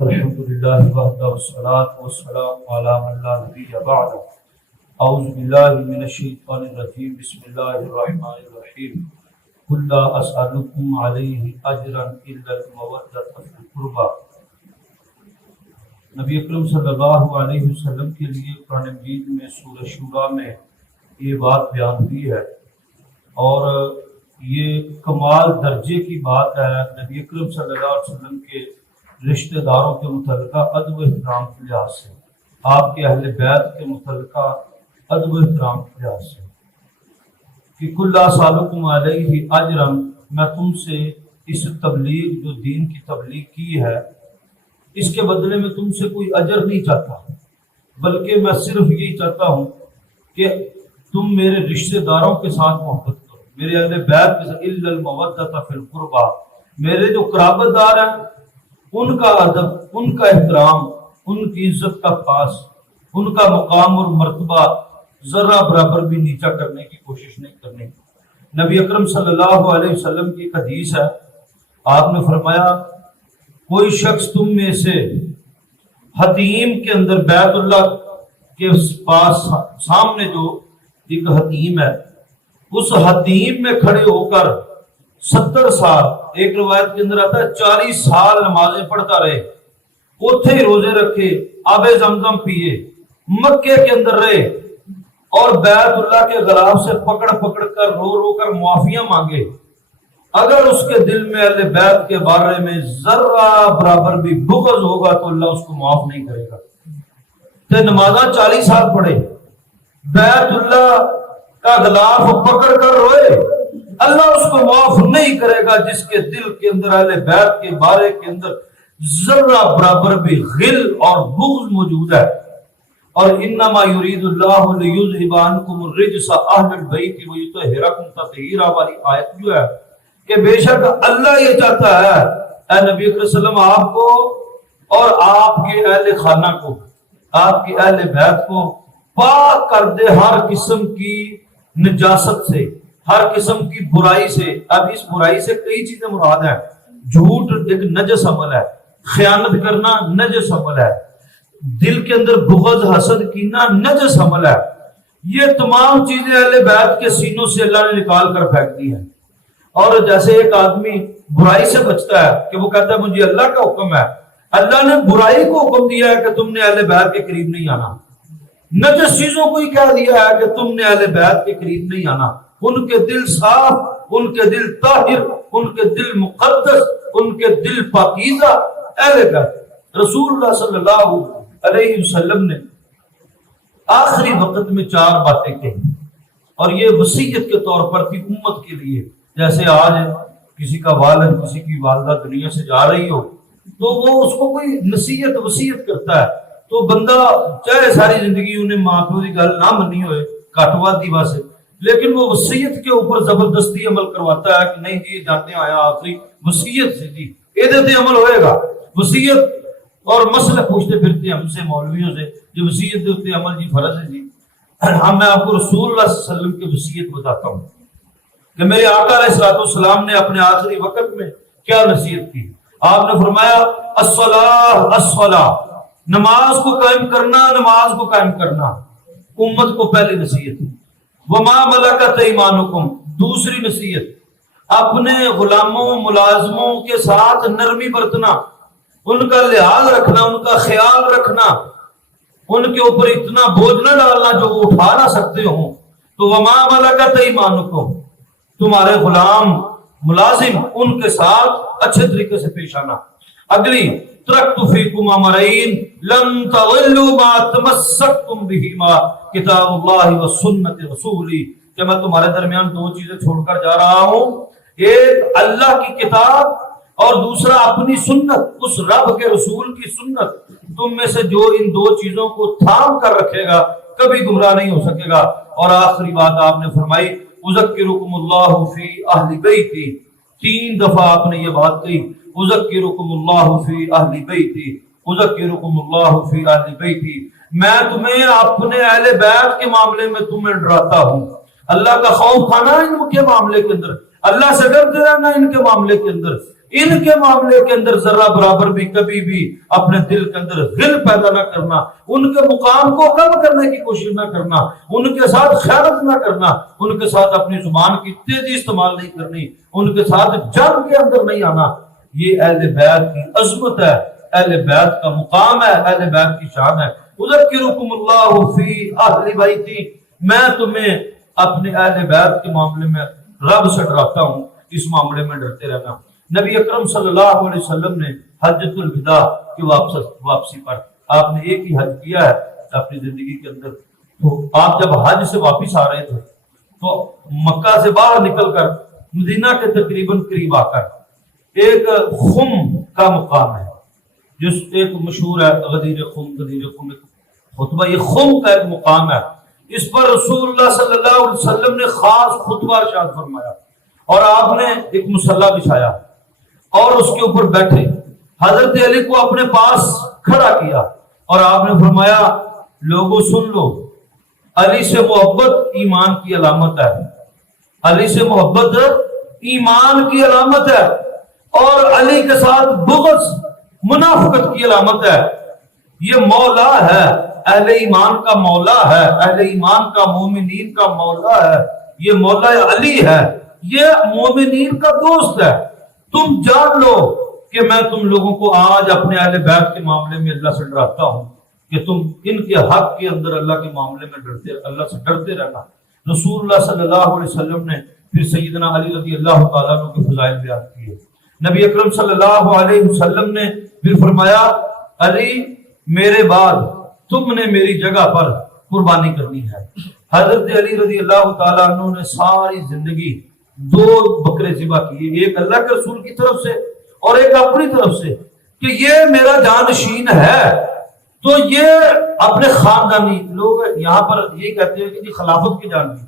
الحمدللہ وحدہ والصلاة والسلام علی من لا نبی بعدہ اعوذ باللہ من الشیطان الرجیم بسم اللہ الرحمن الرحیم قل لا اسألکم علیہ اجرا الا المودۃ فی القربى۔ نبی اکرم صلی اللہ علیہ وسلم کے لیے قرآن مجید میں سورہ شورى میں یہ بات بیان ہوئی ہے اور یہ کمال درجے کی بات ہے نبی اکرم صلی اللہ علیہ وسلم کے رشتہ داروں کے متعلقہ ادب و احترام کے لحاظ سے، آپ کے اہل بیت کے متعلقہ ادب و احترام کے لحاظ سے کہ کل سالکم علیہ اجرا، میں تم سے اس تبلیغ جو دین کی تبلیغ کی ہے اس کے بدلے میں تم سے کوئی اجر نہیں چاہتا، بلکہ میں صرف یہی چاہتا ہوں کہ تم میرے رشتہ داروں کے ساتھ محبت کرو، میرے اہل بیت کے ساتھ، الا المودۃ فی القربى، میرے جو قرابت دار ہیں ان کا ادب، ان کا احترام، ان کی عزت کا پاس، ان کا مقام اور مرتبہ ذرہ برابر بھی نیچا کرنے کی کوشش نہیں کرنی۔ نبی اکرم صلی اللہ علیہ وسلم کی ایک حدیث ہے، آپ نے فرمایا کوئی شخص تم میں سے حتیم کے اندر، بیت اللہ کے پاس سامنے جو ایک حتیم ہے، اس حتیم میں کھڑے ہو کر 70 سال، ایک روایت کے اندر آتا ہے 40 سال نمازیں پڑھتا رہے، اوتھے ہی روزے رکھے، آب زمزم پیے، مکے کے اندر رہے اور بیت اللہ کے غلاف سے پکڑ پکڑ کر رو رو کر معافیاں مانگے، اگر اس کے دل میں اہل بیت کے بارے میں ذرہ برابر بھی بغض ہوگا تو اللہ اس کو معاف نہیں کرے گا۔ تو نمازاں 40 سال پڑھے، بیت اللہ کا غلاف پکڑ کر روئے، اللہ اس کو معاف نہیں کرے گا جس کے دل کے اندر اہل بیت کے بارے کے اندر ذرہ برابر بھی غل اور بغض موجود ہے۔ اور انما یرید اللہ لیذھب عنکم الرجس اہل البیت ویطہرکم تطہیرا والی آیت جو ہے کہ بے شک اللہ یہ چاہتا ہے اے نبی صلی اللہ علیہ وسلم آپ کو اور آپ کے اہل خانہ کو، آپ کے اہل بیت کو پاک کر دے ہر قسم کی نجاست سے، ہر قسم کی برائی سے۔ اب اس برائی سے کئی چیزیں مراد ہیں، جھوٹ ایک نجس عمل ہے، خیانت کرنا نجس عمل ہے، دل کے اندر بغض حسد کینہ نجس عمل ہے، یہ تمام چیزیں اہل بیت کے سینوں سے اللہ نے نکال کر پھینک دی ہیں۔ اور جیسے ایک آدمی برائی سے بچتا ہے کہ وہ کہتا ہے مجھے اللہ کا حکم ہے، اللہ نے برائی کو حکم دیا ہے کہ تم نے اہل بیت کے قریب نہیں آنا، نجس چیزوں کو ہی کہہ دیا ہے کہ تم نے اہل بیت کے قریب نہیں آنا، ان کے دل صاف، ان کے دل طاہر، ان کے دل مقدس، ان کے دل پاکیزہ اہل بیت۔ رسول اللہ صلی اللہ علیہ وسلم نے آخری وقت میں 4 باتیں کہی اور یہ وصیت کے طور پر تھی امت کے لیے۔ جیسے آج کسی کا والد، کسی کی والدہ دنیا سے جا رہی ہو تو وہ اس کو کوئی نصیحت وصیت کرتا ہے تو بندہ چاہے ساری زندگی انہیں ماں پیو کی گل نہ منی ہوئے کٹواتی واسے، لیکن وہ وصیت کے اوپر زبردستی عمل کرواتا ہے کہ نہیں جی جاتے آیا آخری وصیت سے جی یہ عمل ہوئے گا۔ وصیت اور مسئلہ پوچھتے پھرتے ہیں ہم سے مولویوں سے جو وصیت دیتے عمل جی فرض ہے جی۔ میں آپ کو رسول اللہ صلی اللہ علیہ وسلم کی وصیت بتاتا ہوں کہ میرے آقا علیہ السلام نے اپنے آخری وقت میں کیا نصیحت کی۔ آپ نے فرمایا الصلاۃ الصلاۃ، نماز کو قائم کرنا، نماز کو قائم کرنا، امت کو پہلی نصیحت۔ وما ملکت ایمانکم، دوسری نصیحت اپنے غلاموں ملازموں کے ساتھ نرمی برتنا، ان کا لحاظ رکھنا، ان کا خیال رکھنا، ان کے اوپر اتنا بوجھ نہ ڈالنا جو وہ اٹھا نہ سکتے ہوں۔ تو وما ملکت ایمانکم، تمہارے غلام ملازم ان کے ساتھ اچھے طریقے سے پیش آنا۔ اگلی ترکت فیکم امرین لن تضلوا ما تمسکتم بہما کتاب اللہ و سنت رسولی، کہ میں تمہارے درمیان 2 چیزیں چھوڑ کر جا رہا ہوں، ایک اللہ کی کتاب اور دوسرا اپنی سنت، اس رب کے رسول کی سنت۔ تم میں سے جو ان 2 چیزوں کو تھام کر رکھے گا کبھی گمراہ نہیں ہو سکے گا۔ اور آخری بات آپ نے فرمائی اذکرکم اللہ فی اہل بیتی، 3 دفعہ آپ نے یہ بات کہی اذکرکم اللہ فی اہل بیتی، اذکرکم اللہ فی اہل بیتی، میں تمہیں اپنے اہل بیت کے معاملے میں تمہیں ڈراتا ہوں۔ اللہ کا خوف کھانا ان کے معاملے کے اندر، اللہ سے ڈرتے رہنا ان کے معاملے کے اندر، ان کے معاملے کے اندر ذرہ برابر بھی کبھی بھی اپنے دل کے اندر غل پیدا نہ کرنا، ان کے مقام کو کم کرنے کی کوشش نہ کرنا، ان کے ساتھ خیانت نہ کرنا، ان کے ساتھ اپنی زبان کی تیزی استعمال نہیں کرنی، ان کے ساتھ جنگ کے اندر نہیں آنا۔ یہ اہل بیت کی عظمت ہے، اہل بیت کا مقام ہے، اہل بیت کی شان ہے۔ اذکرکم اللہ فی اہل بیتی، میں تمہیں اپنے اہل بیت کے معاملے میں رب سے ڈراتا ہوں، اس معاملے میں ڈرتے رہنا۔ نبی اکرم صلی اللہ علیہ وسلم نے حجۃ الوداع کی واپسی پر آپ نے ایک ہی حج کیا ہے اپنی زندگی کے اندر، تو آپ جب حج سے واپس آ رہے تھے تو مکہ سے باہر نکل کر مدینہ کے تقریباً قریب آ کر ایک خم کا مقام ہے، جس ایک مشہور ہے غدیر خم، غدیر خم ایک خطبہ، یہ خم کا ایک مقام ہے، اس پر رسول اللہ صلی اللہ علیہ وسلم نے خاص خطبہ ارشاد فرمایا، اور آپ نے ایک مصلی بچھایا اور اس کے اوپر بیٹھے حضرت علی کو اپنے پاس کھڑا کیا، اور آپ نے فرمایا لوگوں سن لو، علی سے محبت ایمان کی علامت ہے، علی سے محبت ایمان کی علامت ہے، اور علی کے ساتھ بغض منافقت کی علامت ہے۔ یہ مولا ہے، اہل ایمان کا مولا ہے، اہل ایمان کا مومنین کا مولا ہے، یہ مولا علی ہے، یہ مومنین کا دوست ہے۔ تم جان لو کہ میں تم لوگوں کو آج اپنے اہل بیت کے معاملے میں اللہ سے ڈراتا ہوں کہ تم ان کے حق کے اندر اللہ کے معاملے میں اللہ سے ڈرتے رہنا۔ رسول اللہ صلی اللہ علیہ وسلم نے پھر سیدنا علی رضی اللہ تعالیٰ عنہ کے فضائل بیان کیے۔ نبی اکرم صلی اللہ علیہ وسلم نے پھر فرمایا علی میرے بعد تم نے میری جگہ پر قربانی کرنی ہے۔ حضرت علی رضی اللہ تعالیٰ عنہ نے ساری زندگی 2 بکرے ذبح کیے، ایک اللہ کے رسول کی طرف سے اور ایک اپنی طرف سے، کہ یہ میرا جانشین ہے، تو یہ اپنے خاندانی لوگ یہاں پر یہ کہتے ہیں کہ جی خلافت کی جانشین،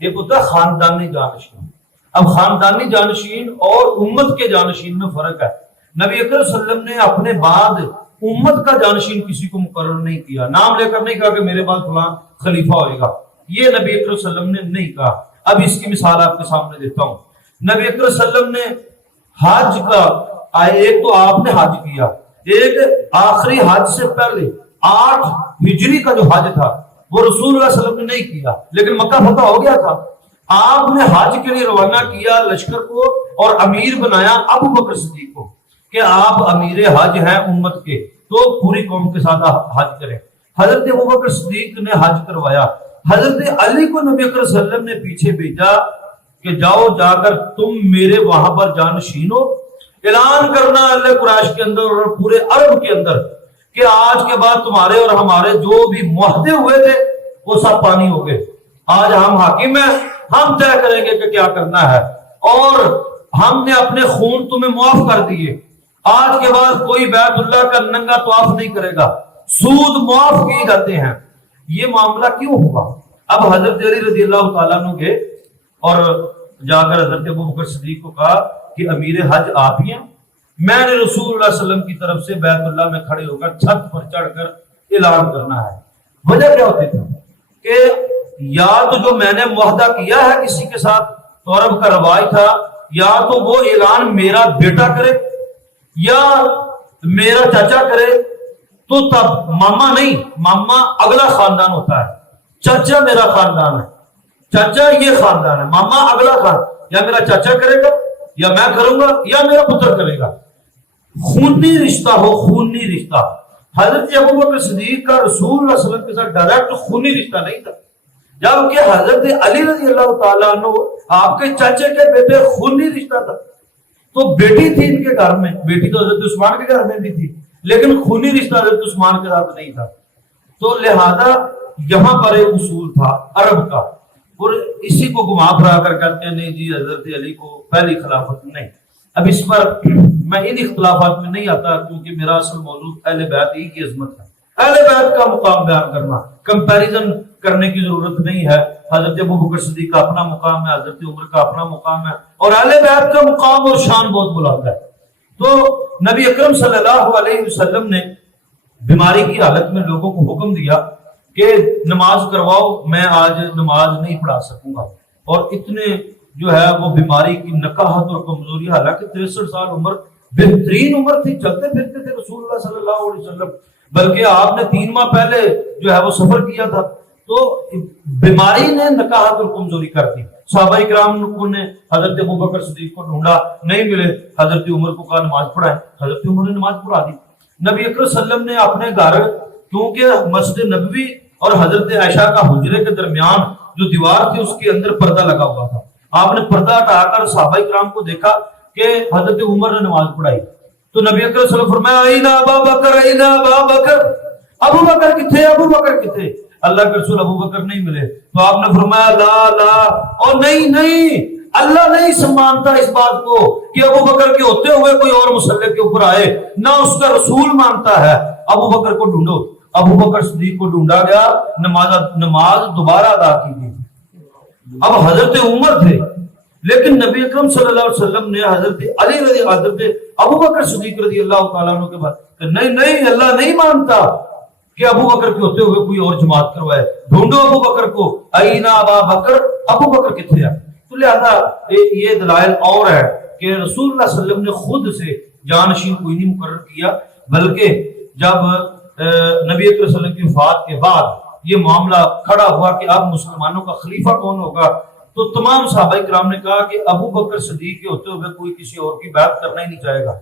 ایک ہوتا ہے خاندانی جانشین۔ اب خاندانی جانشین اور امت کے جانشین میں فرق ہے۔ نبی اکرم صلی اللہ علیہ وسلم نے اپنے بعد امت کا جانشین کسی کو مقرر نہیں کیا، نام لے کر نہیں کہا کہ میرے بعد فلاں خلیفہ ہوئے گا، یہ نبی اکرم صلی اللہ علیہ وسلم نے نہیں کہا۔ اب اس کی مثال آپ کے سامنے دیتا ہوں۔ نبی اکرم صلی اللہ علیہ وسلم نے حج کا ایک تو آپ نے حج کیا، ایک آخری حج سے پہلے 8 ہجری کا جو حج تھا وہ رسول اللہ صلی اللہ علیہ وسلم نے نہیں کیا، لیکن مکہ فتح ہو گیا تھا۔ آپ نے حج کے لیے روانہ کیا لشکر کو اور امیر بنایا ابو بکر صدیق کو کہ آپ امیر حج ہیں امت کے، تو پوری قوم کے ساتھ حج کریں۔ حضرت ابو بکر صدیق نے حج کروایا، حضرت علی کو نبی اکرم صلی اللہ علیہ وسلم نے پیچھے بھیجا کہ جاؤ جا کر تم میرے وہاں پر جانشین ہو، اعلان کرنا اللہ قریش کے اندر اور پورے عرب کے اندر کہ آج کے بعد تمہارے اور ہمارے جو بھی معاہدے ہوئے تھے وہ سب پانی ہو گئے، آج ہم حاکم ہیں، ہم طے کریں گے کہ کیا کرنا ہے، اور ہم نے اپنے خون تمہیں معاف کر دیے، آج کے بعد کوئی بیت اللہ کا ننگا طواف نہیں کرے گا، سود معاف کیے جاتے ہیں۔ یہ معاملہ کیوں ہوا؟ اب حضرت علی رضی اللہ تعالیٰ عنہ گئے اور جا کر حضرت ابو بکر صدیق کو کہا کہ امیر حج آپ ہی ہیں، میں نے رسول اللہ صلی اللہ علیہ وسلم کی طرف سے بیت اللہ میں کھڑے ہو کر چھت پر چڑھ کر اعلان کرنا ہے۔ وجہ کیا ہوتی تھی کہ یا تو جو میں نے معاہدہ کیا ہے کسی کے ساتھ تو عرب کا رواج تھا، یا تو وہ اعلان میرا بیٹا کرے یا میرا چاچا کرے، تو تب ماما نہیں، ماما اگلا خاندان ہوتا ہے، چاچا میرا خاندان ہے، چاچا یہ خاندان ہے، ماما اگلا خاندان، یا میرا چاچا کرے گا یا میں کروں گا یا میرا پتر کرے گا، خونی رشتہ ہو، خونی رشتہ۔ حضرت ابو بکر صدیق کا رسول اللہ صلی اللہ علیہ وسلم کے ساتھ ڈائریکٹ خونی رشتہ نہیں تھا، جبکہ حضرت علی رضی اللہ تعالیٰ عنہ آپ کے چاچے کے بیٹے خونی رشتہ تھا، تو بیٹی تھی ان کے گھر میں، بیٹی تو حضرت عثمان کے گھر میں بھی تھی، لیکن خونی رشتہ حضرت عثمان کے ساتھ نہیں تھا، تو لہذا یہاں پر ایک اصول تھا عرب کا، اور اسی کو گھما پھرا کر کہتے ہیں نہیں جی حضرت علی کو پہلی خلافت نہیں۔ اب اس پر میں ان اختلافات میں نہیں آتا کیونکہ میرا اصل موضوع اہل بیت ہی کی عظمت ہے، اہل بیت کا مقام بیان کرنا، کمپیریزن کرنے کی ضرورت نہیں ہے۔ حضرت ابو بکر صدیق کا اپنا مقام ہے، حضرت عمر کا اپنا مقام ہے، اور اہل بیت کا مقام اور شان بہت بلند ہے۔ تو نبی اکرم صلی اللہ علیہ وسلم نے بیماری کی حالت میں لوگوں کو حکم دیا کہ نماز کرواؤ، میں آج نماز نہیں پڑھا سکوں گا. اور اتنے جو ہے وہ بیماری کی نکاہت اور کمزوری، حالانکہ 63 سال عمر بہترین عمر تھی، چلتے پھرتے تھے رسول اللہ صلی اللہ علیہ وسلم، بلکہ آپ نے 3 ماہ پہلے جو ہے وہ سفر کیا تھا. تو بیماری نے نکاہت اور کمزوری کر دی. صحابہ کرام نے حضرت ابوبکر صدیق کو ڈھونڈا، نہیں ملے. حضرت عمر کو کہا نماز پڑھائے، حضرت عمر نے نماز پڑھا دی. نبی اکرم صلی اللہ علیہ وسلم نے اپنے گھر، کیونکہ مسجد نبوی اور حضرت عائشہ کا حجرے کے درمیان جو دیوار تھی اس کے اندر پردہ لگا ہوا تھا، آپ نے پردہ ہٹا کر صحابہ کرام کو دیکھا کہ حضرت عمر نے نماز پڑھائی. تو نبی اکرم صلی اللہ علیہ وسلم فرمایا اینا ابا بکر، اینا ابا بکر، ابو بکر کتھے، ابو بکر کتھے؟ اللہ کے رسول ابو بکر نہیں ملے. تو آپ نے فرمایا لا لا، اور نہیں، اللہ نہیں سمانتا اس بات کو کہ ابو بکر کے ہوتے ہوئے کوئی اور مصلی کے اوپر آئے، نہ اس کا رسول مانتا ہے. ابو بکر کو ڈھونڈو. ابو بکر صدیق کو ڈھونڈا گیا، نماز دوبارہ ادا کی گئی. اب حضرت عمر تھے، لیکن نبی اکرم صلی اللہ علیہ وسلم نے حضرت علی رضی، حضرت ابو بکر صدیق رضی اللہ تعالیٰ عنہ کے بعد کہ نہیں اللہ نہیں مانتا کہ ابو بکر کے ہوتے ہوئے کوئی اور جماعت کروائے، ڈھونڈو ابو بکر کو. اینا ابا بکر، ابو بکر کتنے ہیں؟ تو لہذا یہ دلائل اور ہے کہ رسول اللہ صلی اللہ علیہ وسلم نے خود سے جانشین کوئی نہیں مقرر کیا، بلکہ جب نبی اکرم صلی اللہ علیہ وسلم کی وفات کے بعد یہ معاملہ کھڑا ہوا کہ اب مسلمانوں کا خلیفہ کون ہوگا، تو تمام صحابہ کرام نے کہا کہ ابو بکر صدیق کے ہوتے ہوئے کوئی کسی اور کی بیعت کرنا ہی نہیں چاہے گا.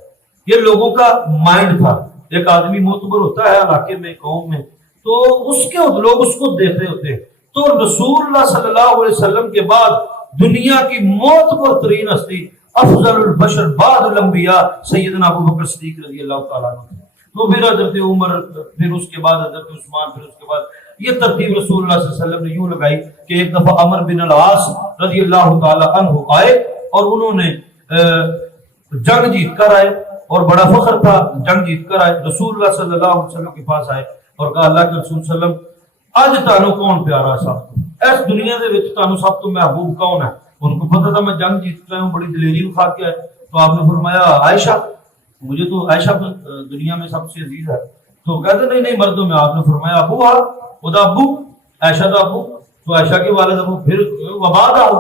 یہ لوگوں کا مائنڈ تھا. ایک آدمی معتبر ہوتا ہے علاقے میں، قوم میں، تو اس کے لوگ اس کو دیکھتے ہوتے. تو رسول اللہ صلی اللہ علیہ وسلم کے بعد دنیا کی معتبر ترین ہستی، افضل البشر بعد الانبیاء، سیدنا ابو بکر صدیق رضی اللہ تعالیٰ عنہ. تو پھر حضرت عمر، پھر اس کے بعد حضرت عثمان، پھر اس کے بعد یہ ترتیب رسول اللہ صلی اللہ علیہ وسلم نے یوں لگائی کہ ایک دفعہ عمر بن العاص رضی اللہ تعالیٰ عنہ آئے اور انہوں نے جنگ جیت کر آئے، اور بڑا فخر تھا، جنگ جیت کر آئے. رسول اللہ صلی اللہ علیہ وسلم کے پاس آئے اور کہا اللہ کے رسول صلی اللہ علیہ وسلم اج تانوں کون پیارا سب اس دنیا دے وچ تانوں سب تو محبوب کون ہے؟ ان کو پتا تھا میں جنگ جیت کے آیا ہوں، بڑی دلیری اٹھا کے آئے. تو آپ نے فرمایا عائشہ، مجھے تو عائشہ دنیا میں سب سے عزیز ہے. تو کہتے نہیں مردوں میں. آپ نے فرمایا ابو آ، خدا ابو، عائشہ کا ابو. تو عائشہ کے والد ابو. پھر وباد آؤ،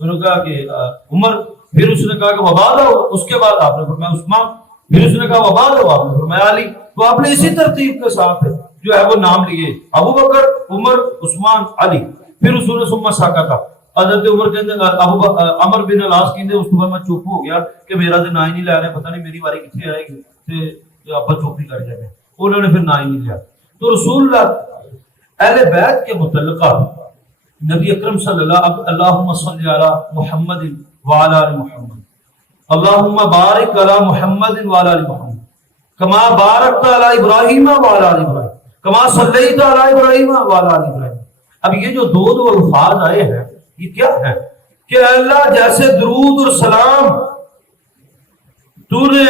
انہوں نے کہا کہ عمر. پھر اس نے کہا کہ وباد آؤ. اس کے بعد آپ نے فرمایا عثمان. پھر اس نے کہا وباد آؤ، آپ نے فرمایا علی. تو آپ نے اسی ترتیب کے ساتھ جو ہے وہ نام لیے، ابو بکر، عمر، عثمان، علی. پھر اس نے سما ساکا تھا. حضرت عمر کہتے عمر بن العاص کہتے اس کے بعد میں چپ ہو گیا کہ میرا تو نام ہی نہیں لے رہے، پتہ نہیں میری باری کتنے آئے گی، آپ چپ ہی کر جائے. انہوں نے پھر نام ہی نہیں لیا. تو رسول اللہ اہل بیت کے متعلقہ نبی اکرم صلی اللہ اللہم صلی علی محمد وعلی آل محمد، اللہم بارک علی محمد وعلی آل محمد کما بارکت علی ابراہیم وعلی آل ابراہیم کما صلیت علی ابراہیم وعلی آل ابراہیم. اب یہ جو دو الفاظ آئے ہیں یہ کیا ہے کہ اللہ جیسے درود اور سلام تو نے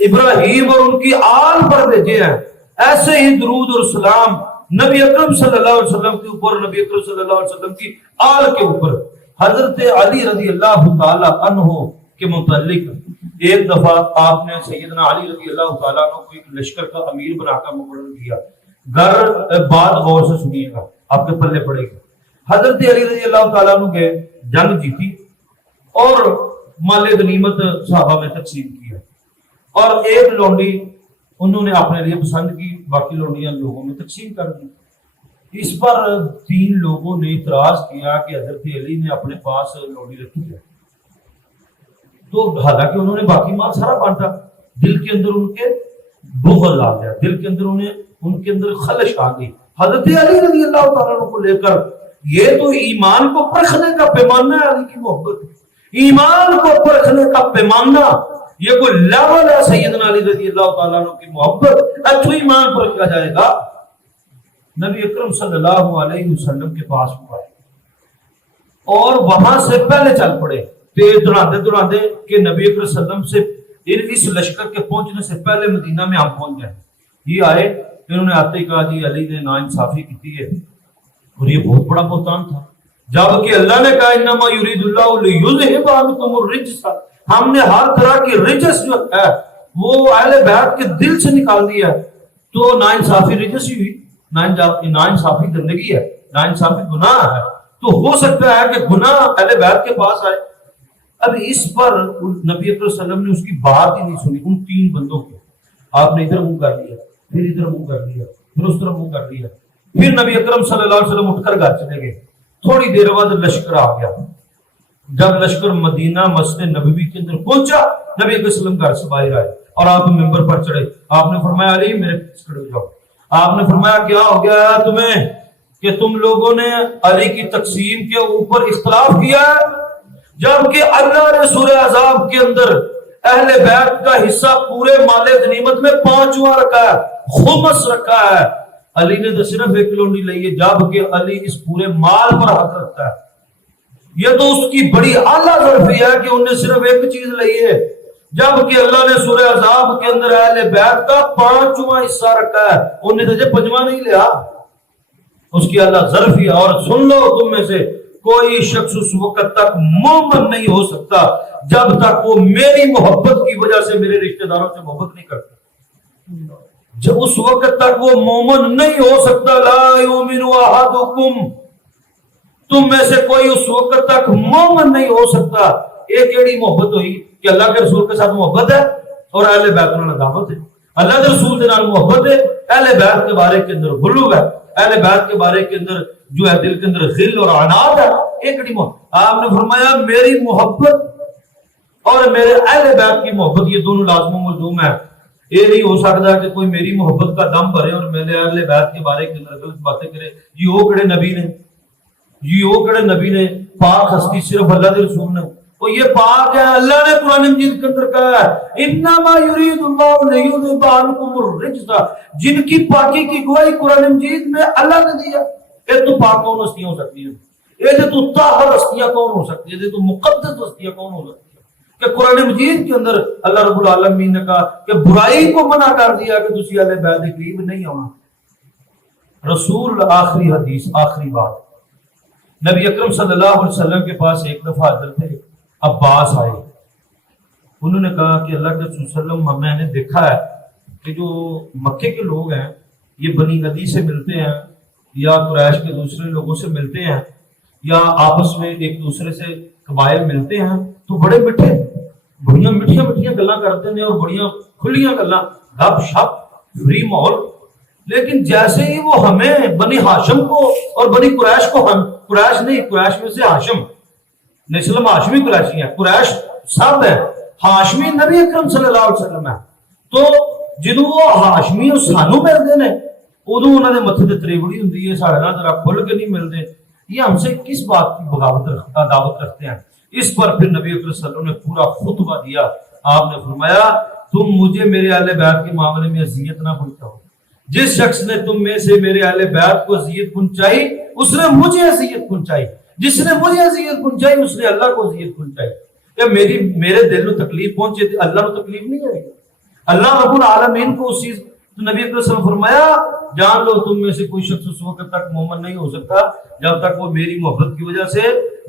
ابراہیم اور ان کی آل پر بھیجے ہیں، ایسے ہی درود اور سلام نبی اکرم صلی اللہ علیہ وسلم کے اوپر، نبی اکرم صلی اللہ علیہ وسلم کی آل کے اوپر. حضرت علی رضی اللہ تعالی عنہ کے متعلق ایک دفعہ آپ نے سیدنا علی رضی اللہ تعالیٰ عنہ کو ایک لشکر کا امیر بنا کر مقرر کیا. گھر بات غور سے سنیے گا، آپ کے پلے پڑے گا. حضرت علی رضی اللہ تعالیٰ عنہ کے جنگ جیتی اور مال غنیمت صحابہ میں تقسیم کیا، اور ایک لونڈی انہوں نے اپنے لیے پسند کی، باقی لونڈیاں لوگوں میں تقسیم کر دی. اس پر 3 لوگوں نے اعتراض کیا کہ حضرت علی نے اپنے پاس لونڈی رکھی ہے. تو حالانکہ انہوں نے باقی مال سارا بانٹا، دل کے اندر ان کے بغض آ گیا، دل کے اندر ان کے اندر خلش آ گئی حضرت علی رضی اللہ تعالیٰ عنہ کو لے کر. یہ تو ایمان کو پرکھنے کا پیمانہ ہے، علی کی محبت، ایمان کو پرکھنے کا پیمانہ، یہ کوئی لیول ہے سیدنا علی رضی اللہ تعالیٰ عنہ کی محبت، اچھو ایمان پرکھا جائے گا. نبی اکرم صلی اللہ علیہ وسلم کے پاس ہوا ہے اور وہاں سے پہلے چل پڑے تیز دوڑاندے کہ نبی اکرم صلی اللہ علیہ وسلم سے اس لشکر کے پہنچنے سے پہلے مدینہ میں ہم پہنچ جائیں. یہ آئے، انہوں نے آتے ہی کہا جی علی نے ناانصافی کی ہے، اور یہ بہت بڑا بہتان تھا. جب کہ اللہ نے کہا انما یرید اللہ لیذھب عنکم الرجس، ہم نے ہر طرح کی رجس جو ہے وہ اہل بیت کے دل سے نکال دیا تو ناانصافی رجسی ہوئی، ناانصافی گندگی ہے، ناانصافی گناہ ہے، تو ہو سکتا ہے کہ گناہ اہل بیت کے پاس آئے۔ اب اس پر نبی اکرم صلی اللہ علیہ وسلم نے اس کی بات ہی نہیں سنی، ان تین بندوں کی۔ آپ نے ادھر منہ کر لیا، پھر ادھر منہ کر لیا، پھر اس طرف منہ کر لیا، پھر نبی اکرم صلی اللہ علیہ وسلم اٹھ کر گھر چلے گئے۔ تھوڑی دیر بعد لشکر آ گیا۔ جب لشکر مدینہ مسجد نبوی کے اندر پہنچا، نبی علیہ وسلم گھر سے باہر آئے اور آپ ممبر پر چڑھے۔ آپ نے فرمایا علی میرے پیچھے کھڑے ہو جاؤ۔ آپ نے فرمایا کیا ہو گیا تمہیں کہ تم لوگوں نے علی کی تقسیم کے اوپر اختلاف کیا ہے، جبکہ اللہ نے سورہ احزاب کے اندر اہل بیت کا حصہ پورے مال غنیمت میں 5واں رکھا ہے، خمس رکھا ہے۔ علی نے تو صرف ایک لونڈی لی ہے، جبکہ علی اس پورے مال پر حق رکھتا ہے۔ یہ تو اس کی بڑی اعلیٰ ظرفی ہے کہ انہوں نے صرف ایک چیز لی ہے، جبکہ اللہ نے سورہ احزاب کے اندر اہل بیت کا 5واں حصہ رکھا ہے، انہوں نے تو 5واں نہیں لیا۔ اس کی اعلیٰ ظرفی ہے۔ اور سن لو تم میں سے کوئی شخص اس وقت تک مومن نہیں ہو سکتا جب تک وہ میری محبت کی وجہ سے میرے رشتہ داروں سے محبت نہیں کرتا۔ جب اس وقت تک وہ مومن نہیں ہو سکتا، لا یؤمن احدکم، تم میں سے کوئی اس وقت تک مومن نہیں ہو سکتا۔ ایک ایڑی محبت ہوئی کہ اللہ کے رسول کے ساتھ محبت ہے اور اہل بیت نال دعوت ہے، اللہ کے رسول کے نال محبت ہے، اہل بیت کے بارے کے اندر غلو ہے، اہل بیت کے بارے کے اندر جو ہے دل کے اندر غل اور عناد ہے، ایک ایڑی محبت۔ آپ نے فرمایا میری محبت اور میرے اہل بیت کی محبت یہ دونوں لازم و ملزوم ہے۔ یہ نہیں ہو سکتا کہ کوئی میری محبت کا دم بھرے اور میرے اہل بیت کے بارے کے اندر غلط باتیں کرے۔ یہ وہ کڑے نبی نے، یہ وہ کڑے نبی نے، پاک ہستی صرف اللہ کے رسول نے، تو یہ پاک ہے۔ اللہ نے قرآن مجید کے اندر کہا ہے انما یرید اللہ لیذھب عنکم الرجس، جن کی پاکی کی گواہی قرآن مجید میں اللہ نے دیا۔ یہ تو پاک کون ہستیاں ہو سکتی ہیں؟ یہ تو طاہر ہستیاں کون ہو سکتی ہیں؟ یہ تو مقدس ہستیاں کون ہو سکتی ہیں کہ قرآن مجید کے اندر اللہ رب العالمین نے کہا کہ برائی کو منع کر دیا کہ تسی اہل بیت کے قریب نہیں آنا۔ رسول آخری حدیث، آخری بات، نبی اکرم صلی اللہ علیہ وسلم کے پاس ایک دفعہ حضرت عباس آئے۔ انہوں نے کہا کہ اللہ کے رسول صلی اللہ علیہ وسلم میں نے دیکھا ہے کہ جو مکے کے لوگ ہیں یہ بنی نذیر سے ملتے ہیں یا قریش کے دوسرے لوگوں سے ملتے ہیں یا آپس میں ایک دوسرے سے قبائل ملتے ہیں تو بڑے میٹھے بڑیاں میٹھیاں میٹھیاں گلاں کرتے ہیں اور بڑیاں کھلیاں گلاں، گپ شپ، فری ماحول۔ لیکن جیسے ہی وہ ہمیں بنی ہاشم کو اور بنی قریش کو، ہم قریش نہیں، قریش میں سے ہاشم، نسل ہاشمی قریشی ہیں، قریش سب ہے، ہاشمی نبی اکرم صلی اللہ علیہ وسلم ہے۔ تو جدوں وہ ہاشمی سانو ملتے ہیں ادو انہوں نے متھے تے تریوڑی ہوندی ہے، ساڈے نال ذرا کھل کے نہیں ملتے، یہ ہم سے کس بات کی دعوت رکھتے ہیں؟ اس پر پھر نبی اکرم صلی اللہ علیہ وسلم نے پورا خطبہ دیا۔ آپ نے فرمایا تم مجھے میرے اہل بیت کے معاملے میں اذیت نہ پہنچاؤ، جس شخص نے تم میں سے میرے اہل بیت کو اذیت پہنچائی اس نے مجھے اذیت پہنچائی، جس نے مجھے اذیت پہنچائی اس نے اللہ کو اذیت پہنچائی۔ کہ میرے دل کو تکلیف پہنچے تو اللہ کو تکلیف نہیں آئے گی، اللہ رب العالمین کو اس چیز۔ تو نبی اکرم صلی اللہ علیہ وسلم فرمایا جان لو تم میں سے کوئی شخص اس وقت تک مومن نہیں ہو سکتا جب تک وہ میری محبت کی وجہ سے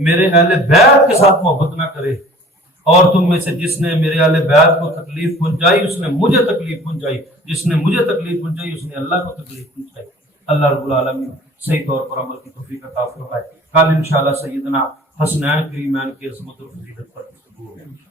میرے اہل بیت کے ساتھ محبت نہ کرے، اور تم میں سے جس نے میرے اہل بیت کو تکلیف پہنچائی اس نے مجھے تکلیف پہنچائی، جس نے مجھے تکلیف پہنچائی اس نے اللہ کو تکلیف پہنچائی۔ اللہ رب العالمین صحیح طور پر عمل کی توفیق عطا فرمائے۔ کل انشاءاللہ سیدنا حسنین کریمین کی عظمت اور فضیلت پر گفتگو ہوگی۔